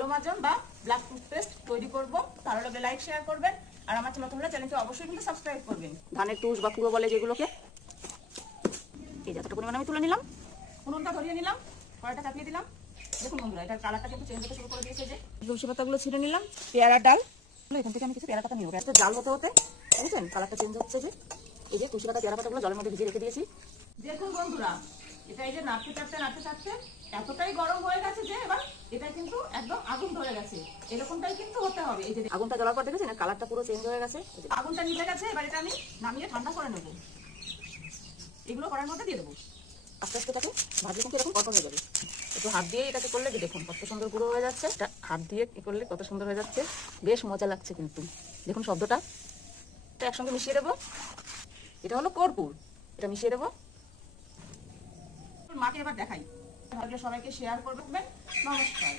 কালো মাজন বা black toothpaste তৈরি করব। তাহলে লাইক শেয়ার করবেন, আর আমার নতুন হলে চ্যানেলটি অবশ্যই কিন্তু সাবস্ক্রাইব করবেন। ধানের তুষ বা কুড়ো বলে যেগুলোকে, এই যতটা পরিমাণ আমি তুলে নিলাম, উনুনটা ধরিয়ে নিলাম, কড়াইটা চাপিয়ে দিলাম। দেখুন বন্ধুরা, এটার কালারটা কিন্তু চেঞ্জ হতে শুরু করে দিয়েছে। যে তুলসী পাতাগুলো ছিঁড়ে নিলাম, পেয়ারার ডাল, এখান থেকে আমি কিছু পেয়ারা পাতা নিব। একটা জাল হতে হতে বুঝছেন কালারটা চেঞ্জ হচ্ছে। যে এই যে তুলসী পাতা পেয়ারা পাতাগুলো জলের মধ্যে ভিজিয়ে রেখে দিয়েছি। দেখুন বন্ধুরা, এটা এই যে নাড়তে চাড়তে এতটাই গরম হয়ে গেছে যে এবার এটা কিন্তু একদম আগুন ধরে গেছে। এরকমটাই কিন্তু হতে হবে। এই যে আগুনটা জ্বলার পর দেখেছেন কালারটা পুরো চেঞ্জ হয়ে গেছে। আগুনটা নিভে গেছে, এবার এটা আমি নামিয়ে ঠান্ডা করে নেব। এগুলো করার মধ্যে দিয়ে দেবো। আস্তে আস্তে এটাকে ভাজলে কিন্তু এরকম কঠোর হয়ে যাবে। একটু হাত দিয়ে এটাকে করলে দেখুন কত সুন্দর গুঁড়ো হয়ে যাচ্ছে। এটা হাত দিয়ে করলে কত সুন্দর হয়ে যাচ্ছে, বেশ মজা লাগছে কিন্তু। দেখুন শব্দটা। এটা একসঙ্গে মিশিয়ে দেবো। এটা হলো কর্পূর, এটা মিশিয়ে দেবো। মাকে এবার দেখাই, সবাইকে শেয়ার করবেন। নমস্কার।